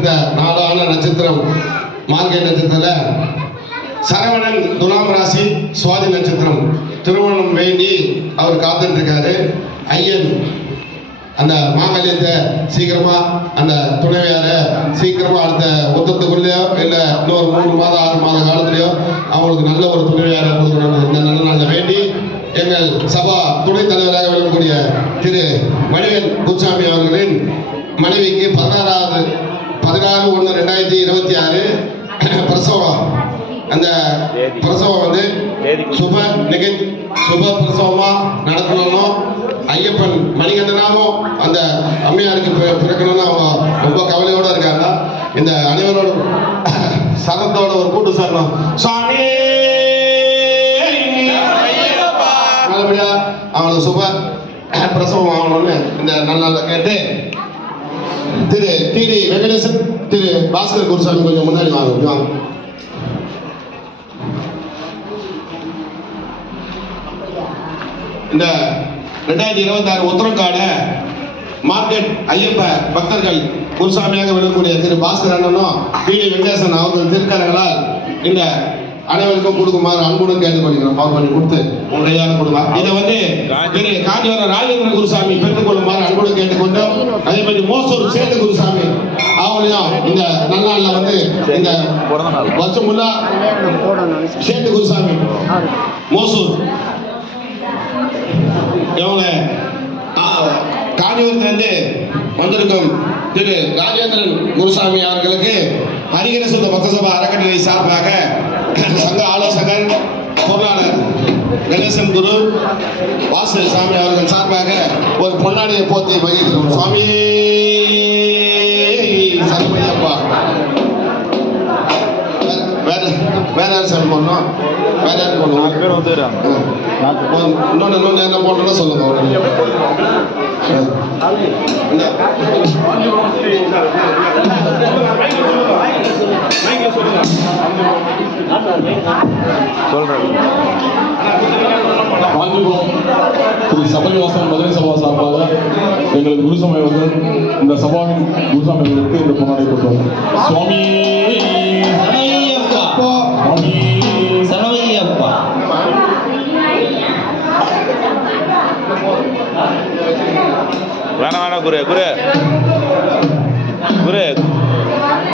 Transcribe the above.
இந்த நாளான நட்சத்திரம் மார்கழி நட்சத்திர சரவணன் துலாம் ராசி சுவாதி நட்சத்திரம். திருமணம் வேண்டி அவர் காத்துட்ருக்காரு ஐயன் அந்த மாங்கல்யத்தை சீக்கிரமாக அந்த துணைவியாரை சீக்கிரமாக அடுத்த ஒத்தத்துக்குள்ளேயோ இல்லை இன்னொரு மூணு மாதம் ஆறு மாத காலத்துலேயோ அவங்களுக்கு நல்ல ஒரு துணைவியாரை கொடுக்கணும். இந்த நல்ல நாளில் வேண்டி எங்கள் சபா துணைத் தலைவராக விளங்கக்கூடிய திரு மணிவன் குச்சாமி அவர்களின் மனைவிக்கு பதினாறாவது பதினாறு ஒன்று ரெண்டாயிரத்தி இருபத்தி ஆறு பிரசவம். அந்த பிரசவம் வந்து சுப நிகழ் சுப பிரசவமா நடக்கணும் ஐயப்பன் மணிகண்டனாவும் அந்த அம்மையாருக்கு பிறக்கணும்னு அவங்க ரொம்ப கவலையோட இருக்காங்க. இந்த அனைவரோட சரத்தோட ஒரு கூட்டு சரணம். சுவாமி நல்லபடியா அவங்களுக்கு சுப பிரசவம் ஆகணும்னு இந்த நல்ல கேட்டு திரு டிடி வெங்கடேசன் திரு பாஸ்கர் குருசாமி கொஞ்சம் முன்னாடி வாங்க வாங்க. இந்த ரெண்டாயிரத்தி இருபத்தாறு உத்தரக்காடு மார்க்கெட் ஐயப்ப பக்தர்கள் குருசாமியாக விளங்கக்கூடிய திரு பாஸ்கர் அண்ணனும் டிடி வெங்கடேசன் அவர்கள் திருக்கரங்களால் இந்த அனைவருக்கும் கொடுக்குமாறு அன்புடன் கேட்டுக்கொள்கிறோம். பவர் பண்ணி கொடுத்து உங்களுடைய கொடுங்க இதை வந்து திரு காஞ்சிவரம் ராஜேந்திர குருசாமி பெற்றுக்கொள்ளுமாறு அன்புடன் கேட்டுக்கொண்டோம். அதே மாதிரி மோசூர் சேது குருசாமி. அவங்களையும் இந்த நன்னாள்ல வந்து இந்த வருஷம் ஃபுல்லா சேது குருசாமி. மோசூர். இவங்க காஞ்சிபுரத்திலிருந்து வந்திருக்கும் திரு ராஜேந்திரன் குருசாமி அவர்களுக்கு ஹரிகர சொந்த பக்த சபா அறக்கட்டளை சார்பாக சங்க ஆலோசகர் பொருளாளர் கணேசன் குரு வாசு சாமி அவர்கள் சார்பாக ஒரு பொன்னாடியை போத்தி வகிக்கிறோம் சுவாமி சரமையப்பா வேற வேற யார் சார் போடணும்? வேற யார் போடணும்? பேர் வந்துடுறாங்க. இன்னொன்று இன்னொன்று என்ன போடணும்னு சொல்லுங்க உடனே. காஞ்சிபுரம் திரு சபரிவாசன் மதுரை சபா சார்பாக எங்களது குருசாமி அவர்கள் இந்த சபாவின் குருசாமி அவர்களுக்கு இந்த பொன்னாடை கொடுத்தார் சுவாமி. வேணாம் வேணாம் குரு குரு.